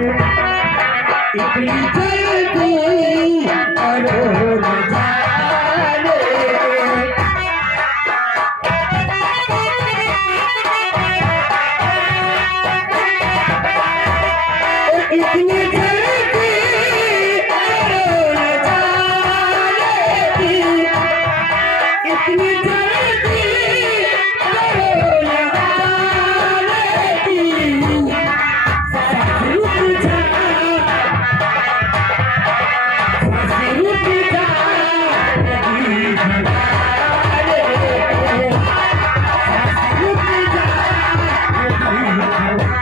इतनी जल्दी करो न जाने, इतनी जल्दी करो न जाने, इतनी जल्दी करो न जाने, सांस रुक जा, सांस रुक जा, नहीं भगाने, सांस रुक जा, नहीं भगाने।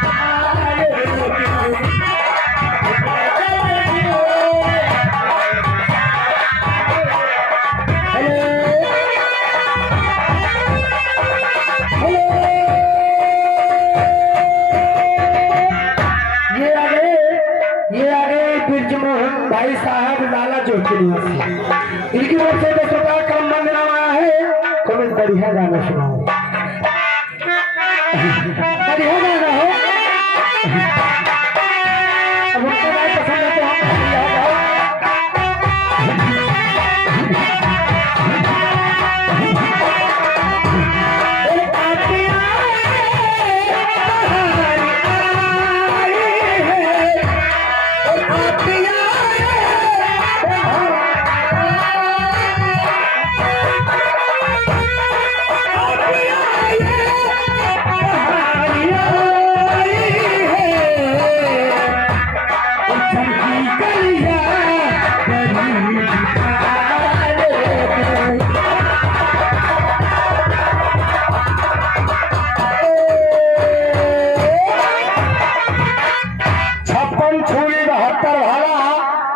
भाई साहब लाला जोशी निवासी, इनकी ओर से 10 रुपया कम मंगना है। कमेंट बढ़िया गाना सुनाओ, बढ़िया गाना हो। अब उनको नहीं पसंद है तो हम बढ़िया गाओ।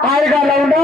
आएगा लौंडा